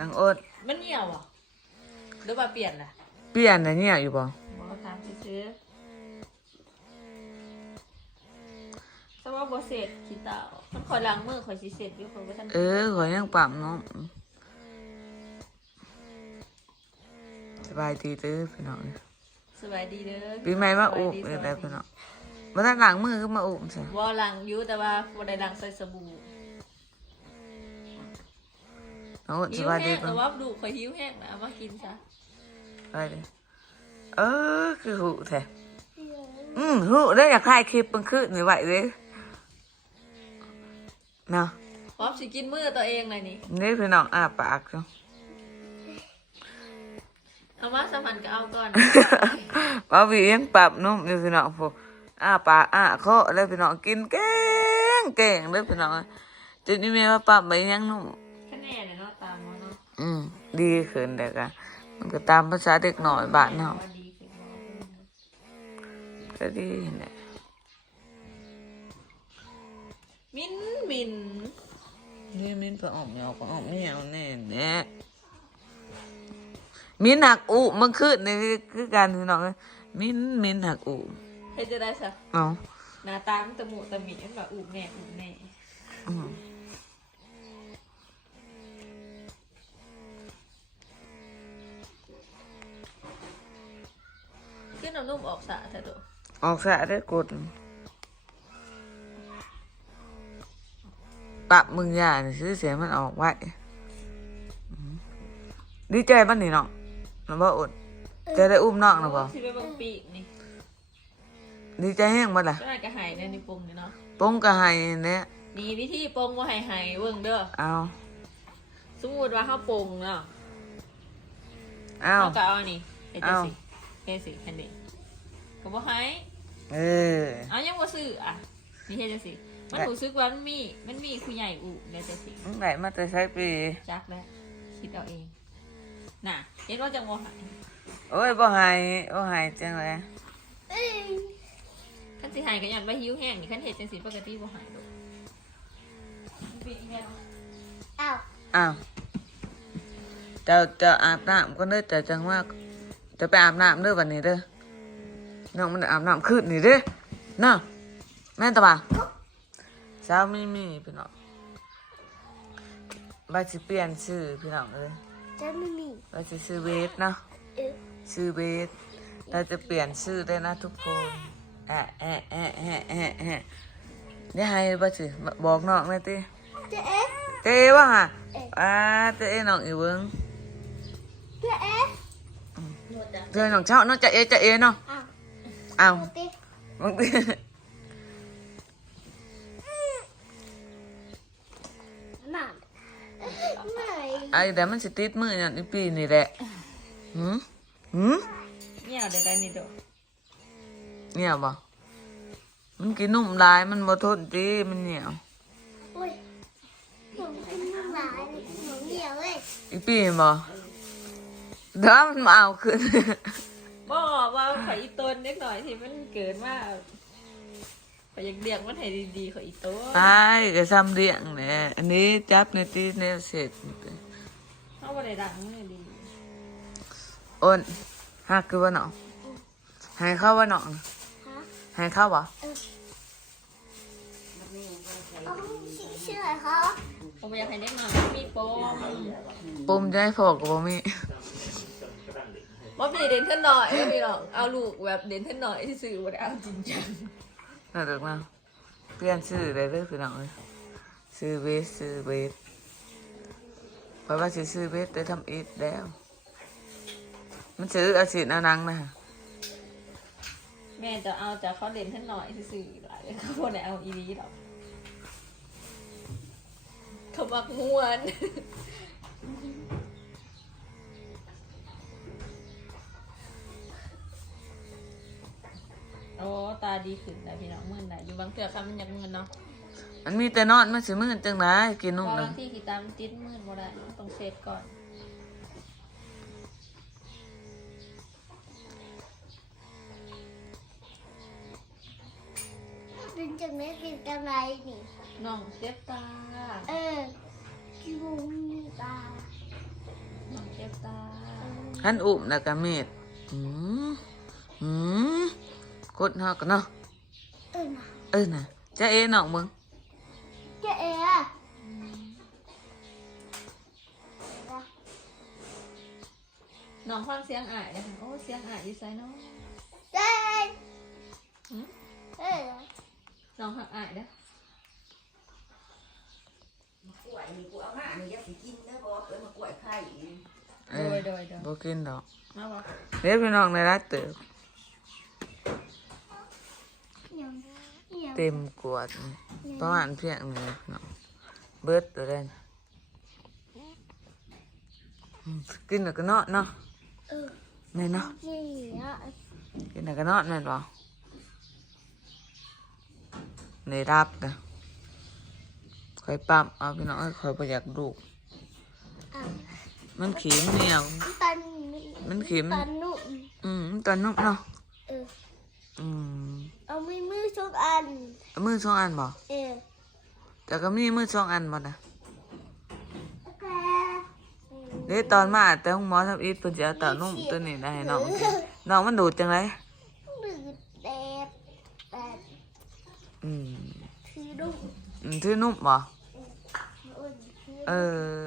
นางโอ๊ตมันเหี่ยวอะหรือว่าเปลี่ยนล่ะเปลี่ยนนะเนี่ยอยู่บ่บอกถามซื้อสมมติบ่เสร็จขี้ตาออกมันคอยล้างมือคอยสิเสร็จอยู่คอยบ่ทันเออขอยยังปั๊มเนาะสบายดีเด้อพี่น้องสบายดีเด้อปีใหม่มาอุบสเอวัอสได้ดีพี่น้องมาตั้งหลังมือก็มาอุบใช่บ่ล้างอยู่แต่ว่าบ่ได้ล้างใส่สบู่ น้องโอ๊ตสหิวบายดีแห้งป่ะแต่ว่าดูคอยหิวแห้งนะเอามากินซะไปเลยเออคือหูแท้อืมหูได้อยากถ่ายคลิปมันคือหรือไหวเลยเนาะพร้อมสิกินมือตัวเองเลยนี่นี่พี่น้องอ้าปากเนาะ เอามาสัมพันธ์ก็เอาก่อนว่าวียังปรับนุ่มอยู่พี่น้องพวกอ้าปากอ้าคอแล้วพี่น้องกินเก่งเก่งเลยพี่น้องจุดนี้แม่ว่าปรับไปยังนุ่ม คะแนนเนี่ยเนาะ อืม ดีขึ้นแต่ก็มันก็ตามภาษาเด็กหน่อยบ้านเฮาว่าดีขึ้นบ่ก็ดีเนี่ยมินมินนี่มิ้นไปออกเหนียวไปออกเหนียวแน่แน่มิ้นหักอุมันขึ้นนี่คือการพี่น้องเอ้ยมิ้นมิ้นหักอุเฮ็ดจะได้ซะเอาหน้าตามันตะหมูตะหมีมันแบบอุบแน่อุบแน่ ออกสะได้กดปรับมึงอย่านี่ซื้อเสียงมันออกไว้อืมดีใจบ้านนี่เนาะน้องบ่อดจะได้อุ้มน้องนะบ่สิไปเบิ่งปีกนี่ดีใจแห้งบ่ล่ะก็น่าจะหายในนิ้วโป้งนี่เนาะปงก็ให้เนี่ยดีวิธีโป้งว่าหายหายเบิ่งเด้อเอาสมมุติว่าเฮาโป้งเนาะเอาเฮาก็เอานี่เฮ็ดจังเอาซี่เฮ็ดสิคันนี้ก็บ่หาย เออ เอายังบ่ซื้ออะนี่เฮ็ดจังซี่มันรู้สึกว่ามันมีมันมีผู้ใหญ่อุเดี๋ยวจังซี่มึงไหนมาแต่ใช้ปี จักแล้วคิดเอาเองน่ะเห็นว่าจังบ่หายโอ้ยบ่ให้บ่ให้จังเลยคันสิหายก็ยันว่าหิวแห้งนี่คันเฮ็ดจังซี่ปกติบ่หายดอกปีกแม่เนาะอ้าวอ้าวเจ้าเจ้าอาบน้ำก็เด้อแต่จังว่าจะไปอาบน้ำเด้อวันนี้เด้อ น้องมันอาบน้ำขึ้นนี่เด้อน้าแม่นตาบ่าสาวมีมีพี่น้องบาสิเปลี่ยนชื่อพี่น้องเอ้ยจะไม่มีบาสิชื่อเวทเนาะเออชื่อเบสเราจะเปลี่ยนชื่อได้นะทุกคนแอะแอะแอะแอะแอะแอะนี่ให้บ้าสิบอกน้องหน่อยติเจ๊เอ๊ะเจ๊ว่าฮะอ่าเจ๊น้องอีเวิงเจ๊เอ๊ะเจ๊น้องเช่าน้องจะเอจะเอเนาะ อ้าวอ้าวดูดิบางทีหมาไหนไอ้แต่มันสิติดมืออย่างนี้ปีนี่แหละหืมหืมเนี่ยเดี๋ยวได้นี่ดอกเนี่ยบ่มันกินนุ่มลายมันบ่ทนจีมันเหนียวอุ้ยผมเป็นน้ำลายหนูเหนียวเลยอีปีบ่เดี๋ยวมันมาเอาขึ้นบ อกว่าขออีตนเล็กหน่อยที่มันเกิดมาขอยอยากเลี้ยงมันให้ดีๆขออีตนตายก็ซ้ำเรียงเนี่ยอันนี้จับในตีในเสร็จเขาบ่ได้ดังมือดีอ้นหักคือว่าหนองหายเข้าว่าหนองฮะหายเข้าบ่อ๋อสีเชื่อเขาผมอยากให้เล็กหน่อยมีโปมปุ่มจะให้พอกับบ่มีว่ามีเด่นขึ้นหน่อยไม่มีหรอกเอาลูกแบบเด่นขึ้นหน่อยที่สื่อว่าได้เอาจริงจังน่าดึกมากเปลี่ยนชื่อได้เลยคือหนองเลยชื่อเบสชื่อเบสเพราะว่าสิชื่อเบสได้ทำอีทแล้ว มันชื่ออาชีพนานังนะแม่จะเอาจากเขาเด่นขึ้นหน่อยที่สื่อหลายเขาบ่ได้เอาอีดีหรอกเขามักม่วน โอ้ตาดีขึ้นแล้วพี่น้องมื่นไหนอยู่บางเทื่อคำมันอยากมื่นเนาะมันมีแต่นอนมันสิมือจังไดกินนุ่มเพราะนะบางที่กีตาร์มันติดมื่นบ่ได้ต้องเซตก่อนเป็นจังไม่เป็นกำไรนี่ น้องเจ็บตาเออคิวมีตาขันอุ้มแล้วก็เม็ดอืมอืมกดเฮากันเนาะเออนะเออน่ะจะเอ๋น้องมึงเจ๊เอ๋น้ องฟังเสียงอ่ายนะคะโอ้เสียงอ่ายอยู่ไซน้องเจ๊หืมเอ๋อน้องหักอ่ายเด้อกล้วยนี่กูเอามานี่อยากสิกินได้บ่เอ้ยมากล้วยไข่เอโดอยโดยโดย บ่กินดอก มาบอกเดี๋ยวพี่น้องในร้านเติบ เต็มกวดนี่ประมาณเพียงนี้เนาะเบิดตัวเด่นอืมกินแล้วก็นอนเนาะเออแม่นเนาะเจ๊อะกินแล้วก็นอนแม่นบ่ในรับนะคอยปั๊มเอาพี่น้องเอ้ยคอยประหยัดลูกอะมันขีมเหนียวปันมันเข็มปันนุ่มอืมตอนนุ่มเนาะเอออืมเอามือมือทุกอัน เอามือสองอันบ่เออแต่ก็มีมือสองอันบ่นะแกเดี๋ยวตอนมาแต่ห้องหมอทำอีทเพิ่นจะเอาเต่านุ่มตัวนี้ได้ให้น้องกินน้องมันดูดจังไรดืดแดดแดดอืมคือนุ่มอืมที่นุ่มบ่อุ่นคือเออ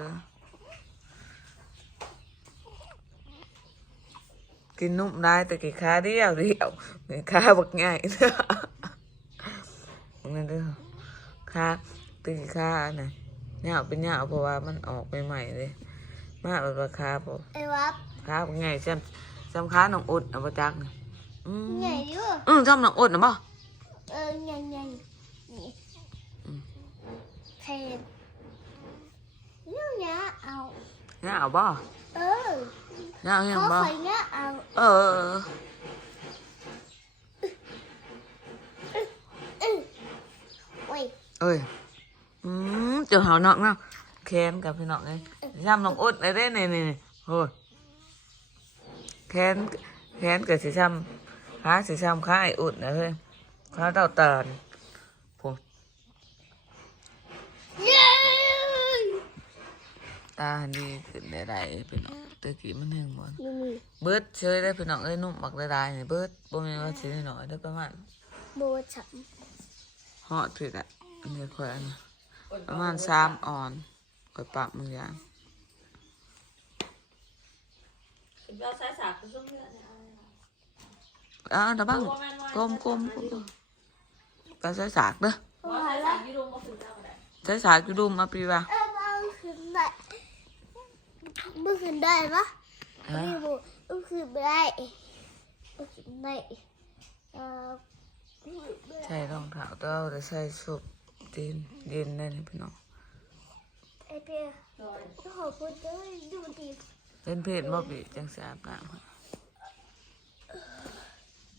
กินนุ่มได้แต่กี่ขาเดียวเดียวเหมือนขาบักง่ายเด้อนั่นเด้อขาตีกี่ขาอันไหนเหยาวเป็นเหยาวเพราะว่ามันออกใหม่ๆเลยมาแบบราคาพอไอ้วับขาบักง่ายจำจำขาน้องอุดเอาไปจักนะอืมใหญ่ด้วยอืมจำน้องอุดนะบ่เออใหญ่ใหญ่นี่อืมเพนเนี่ยเนี่ยเอาเหยาวบ่เออเหยาวยังเขาบ่ใส่เนี่ยเอาเอออือโอ้ยเอ้ยอืมเจ้าหาวนอกเนาะแคนกับ พี่น้องเลยย้ำน้องอุดได้ได้นี่นี่นี่โอ้ยแคนแคนกับสีช้ำขาสีช้ำขาไออุดนะเฮ้ยขาเต่าตาลผม เย้ ตาหันดีขึ้นได้ได้พี่น้องตะกี้มันแห้งหมดนี่เบิดเชยได้พี่น้องเอ้ยนุ่มบักได้ได้นี่เบิดบ่แม่นว่าสิน้อยได้ประมาณโบฉันฮอดผิดอะอันนี้ค่อยอันนะประมาณสามออนค่อยปรับมึงอย่างเป็นยอดสายสากคือช่วงเนื้อเนี่ยอ้าวตะบังเอาแม่นว่ากลมกลมกลมก็ใช้สากเด้อว่าสายสากอยี่รุมมาฝึกเอาได้ใช้สากอยู่ดูมาปีว่า เออเอาขึ้นได้ มึงขึ้นได้ปะฮะไม่รู้มึงขึ้นได้มึงขึ้นได้เออใช่รองเท้าเต้าแต่ใส่สุบตีนเย็นได้นี่พี่น้องไอเปียขอพูดด้วยดูดีเป็นเพศบ่ปีจังสอาบน้ำค่ะ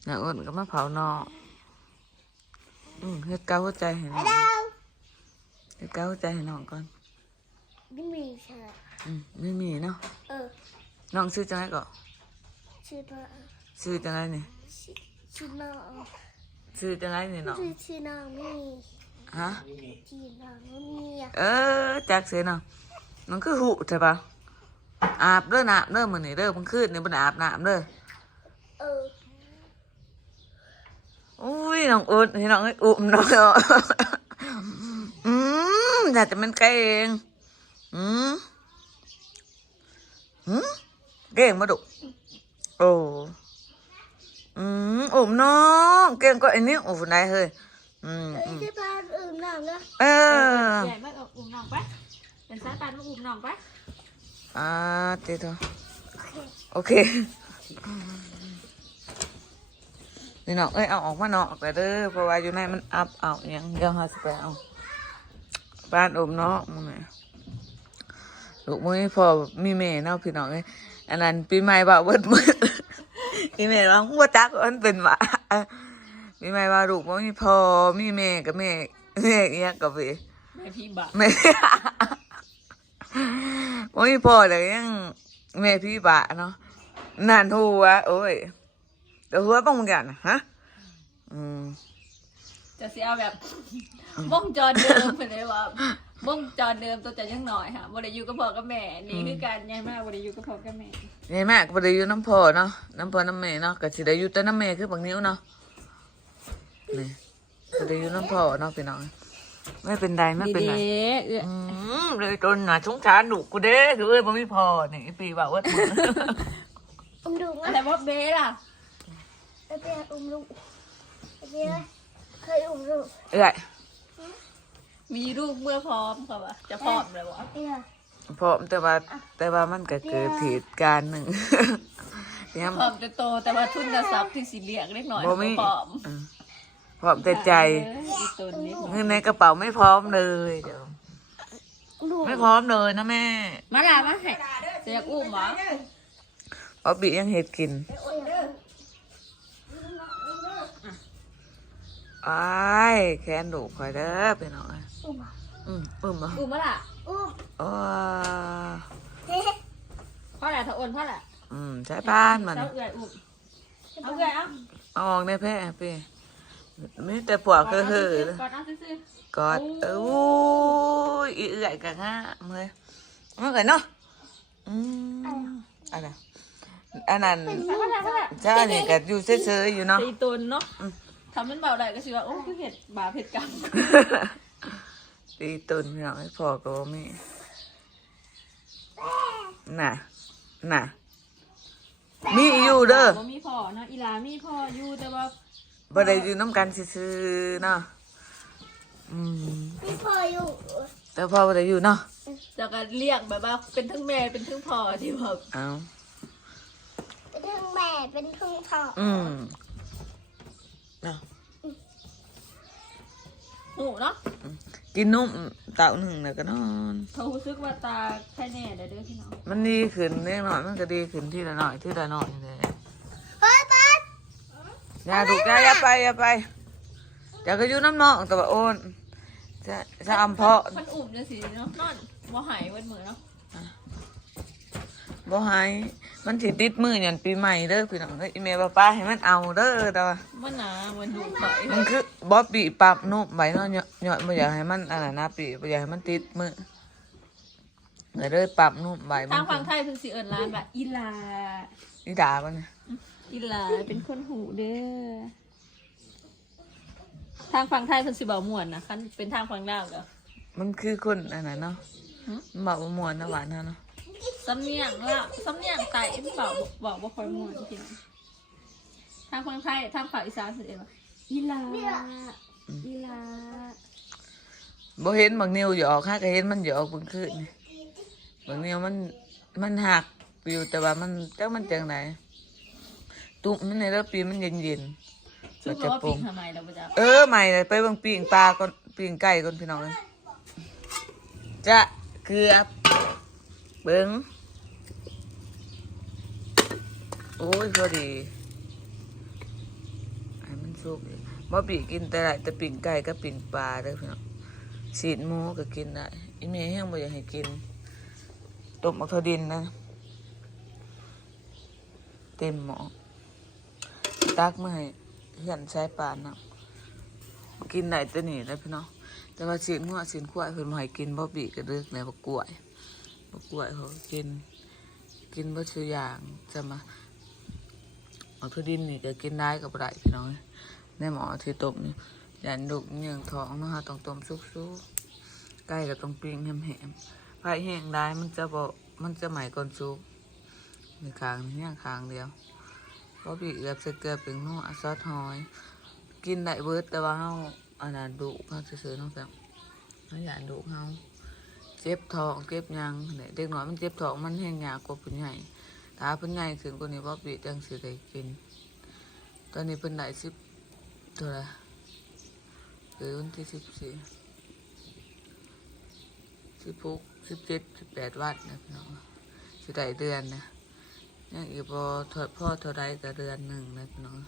น้าอ้นก็มาเผานอกอืมเฮ็ดเกาหัวใจให้น้ไอ้องดาวเฮ็ดเกาหัวใจให้น้องก่อน ไม่มีใช่อืม ไม่มีเนาะเออน้องซื้อจังไงก็ชื่อน้องซื้อจังไงนี่ชื่อน้องซื้อจังไงนี่น้องชื่อชื่อน้องไม่มีฮะชื่อน้องไม่มีอะเออจักเสียน้องน้องคือหูใช่ปะอาบเด้อน้ำเด้อมื้อนี้เด้อมันคืนนี่บ่ได้อาบน้ำเด้อเอออุ้ยน้องอุดนี่น้องไอ้อุ้มน้องเนาะอืมอยากจะเป็นไก่เองอืม อืมเก่งมาดุโอ้อืมอุ้มน้องเก่งก็ไอ้นี่อุ้มได้เฮ้ยอืมไอ้อืมที่บ้านอื่นน้องนะเออใหญ่มากเอาอุ้มน้องไปเป็นสายปานมาอุ้มน้องไปอ่าติดต่อโอเคนี่น้องเอ้ยเอาออกมานอกแต่เด้อเพราะว่าอยู่ในมันอับเอาอยังเดี๋ยวหาสิไปเอาบ้านอมเนาะมึงเนี่ย ลูกมึงพอมีแม่เนาะพี่น้องเอ้ยอันนั้นปีใหม่บ่าวเบิดมือปีใหม่ว่าหัวจักมันเป็นหว่าปีใหม่ว่าลูกมึงมีพ่อมีแม่กับแม่แม่อีหยังกับพี่แม่พี่บะแม่โอ้ยพ่อเลยยังแม่พี่บะเนาะนานหัวโอ้ยแต่หัวบ้างเหมือนกันนะฮะอืมจะเสียแบบวงจรเดิมไปเลยว่า วงจรเดิมตัวจะยังหน่อยค่ะบ่ได้อยู่กับพ่อกับแม่นี่คือการย้ายมาบ่ได้อยู่กับพ่อกับแม่นี่แม่ก็บ่ได้อยู่น้ำพ่อเนาะน้ำพ่อน้ำแม่เนาะก็สิได้อยู่แต่น้ำแม่คือบางนิ้วเนาะนี่บ่ได้อยู่น้ำพ่อเนาะพี่น้องไม่เป็นไรไม่เป็นไรเอื้ออืมเลยจนน่ะสงสารหนูกูเด้คือเอ้ยบ่มีพ่อนี่ไอ้ปีว่าว่าอุ้มดุงอะอะไรบ่เบ้ล่ะไอเปียอุ้มดุงไอเปียเคยอุ้มดุงเอ้ย มีลูกเมื่อพร้อมค่ะว่าจะพร้อมเลยวะเปียพร้อมแต่ว่าแต่ว่ามันก็เกิดเหตุการณ์หนึ่งเนี่ยพร้อมจะโตแต่ว่าทุนทรัพย์ที่สิเลียงเล็กน้อยบ่มีพร้อมเออพร้อมแต่ใจเอออีตนนี้เงินในกระเป๋าไม่พร้อมเลยเดี๋ยวดุงไม่พร้อมเลยนะแม่ มาล่ะมาให้จะอยากอุ้มเหรอเอาบียังเห็ดกินอ้ายแค้นดุคอยเด้อไปหน่อย อุ้มอะอืมอืมบ่อุ้มมาล่ะอุ้มอ๋อเฮ้ยพ่อแหละถ้าอ้นพ่อแหละอืมใช้บ้านมันเจ้าเอื่อยอุ้มเอาเอื่อยเอาเอาออกในแพร่ไปมีแต่ปวกเฮ้อเฮ้อก่อนเอาซื่อกอดเอ้ยอีเอื่อยกันฮะเมื่อยเมื่อไงเนาะอืมอะไรอันนั้นๆเอาพ่อแหละพ่อแหละจ้านี่ก็อยู่เฉยๆอยู่เนาะตีตนเนาะทำเป็นเบาได้ก็สิว่าโอ้คือเห็ดบาปเห็ดกรรม ตีตุนพี่น้องให้พอก็บ่มีน่ะน่ะ มีอยู่เด้อ บ่มีพ่อเนาะอีหลามีพ่ออยู่แต่ว่าบ่ได้อยู่น้ำกันซื่อๆเนาะอืมมีพ่ออยู่แต่พ่อบ่ได้อยู่เนาะจะก็เรียกแบบว่าเป็นทั้งแม่เป็นทั้งพ่อที่แบบเอาเป็นทั้งแม่เป็นทั้งพ่ออืมเนาะ หูเนาะกินนมเต่าหนึ่งแล้วก็นอน เขารู้สึกว่าตาแค่แน่เด้อเด้อพี่น้องมันดีขึ้นเล็กน้อยมันก็ดีขึ้นที่ละหน่อยที่ละหน่อยเลยเฮ้ยบัสอย่าถูกอย่าอย่าไปอย่าไปอย่าก็อยู่น้ำนองแต่ว่าโอนจะจะอำเพาะมันอุ่มจังสิเนาะนอนบ่หายวันมื้อเนาะ บ่หายมันสิติดมือยันปีใหม่เด้อพี่น้องเอ้ยอีเมลป้าป้าให้มันเอาเด้อแต่ว่ามันหนามันดูข่อยมันคือบ่ปีปรับนุ่มไว้เนาะเนาะเนาะบ่อยากให้มันอันนั้นนะปีบ่อยากให้มันติดมือก็เลยปรับนุ่มไว้มัทานงฝั่งไทยเพิ่นสิเอิ้นร้านว่าอีหลาอีด่าบ่เนี่ยอีหลาเป็นคนหูเด้อทางฝั่งไทยเพิ่นสิเบาม่วนนะคันเป็นทางฝั่งลาวก็มันคือคนอันนั้นเนาะหึมันบอกว่าม่วนนะหวานนะเนาะ สำเนียงละสำเนียงไต่เบาบอกบ่ค่อยม่วนพี่น้องทางฝั่งไทยทางฝั่งอีสานสิเอิ้นว่าอีหลาอีหลาบ่เห็นบางนิ้วหยอกฮะก็เห็นมันหยอกเบิ่งคืนนี่บางนิ้วมันมันหักอยู่แต่ว่ามันจักมันจังไดตุ่มมันในรอบปีมันเย็นๆชุก็ดจะว่าปรุปีงทำไมเราบ่จักเออใหม่เลยไปเบิ่งปีงปลาก่อนปีงไก่ก่อนพี่น้องเลยจะเกือบ เบิ่งโอ้ยพอดีให้มันสุกอยู่บ่ปีกินแต่ได้แต่ปีงไก่กับปีงปลาเด้อพี่น้องสีดหมูก็กินได้อีเมย์แห้งบ่อยากให้กินต้มมักทอดินนะ เต็มหม้อตักมาให้เหียนใช้ปานนะกินได้แต่นี่แหล้พี่น้องแต่ว่าสินหัวสินขวายเพิ่นบ่ให้กินบ่บีกระเดึกแล้วบ่กล้วย กล้วยเขากิน กินบ่ทุอย่างจะมาเอาทุดินนี่ก็กินได้ก็บ่ได้พี่น้องในหมอที่ต้มนี่ยันดุกเนื่องท้องนะฮะต้องต้มสุกๆไก่ก็ต้องปิ้งแหมๆไฟแห้งได้มันจะบ่มันจะใหม่ก่อนสุกมีคางนี่คางเดียวบ่บีเอือบเกลือเป็นนัวซอสหอย กินได้เบิดแต่ว่าเฮาอันนั้นดุเขาซื่อๆเนาะแบบเฮาอยากดุเฮา เจ็บท้องเจ็บยังเด็กน้อยมันเจ็บท้องมันแห้งยากกว่าผู้ใหญ่ถ้าผู้ใหญ่ขึ้นกว่านี้บ่าปีจังสิได้กิน ตอนนี้เพิ่นได้สิบเท่าไหร่เกิดวันที่สิบสี่สิบหกสิบเจ็ดสิบแปดวันนะพี่น้องสิได้เดือนนะยังอีกพอทอดพ่อเท่าไรก็เดือนหนึ่งนะพี่น้อง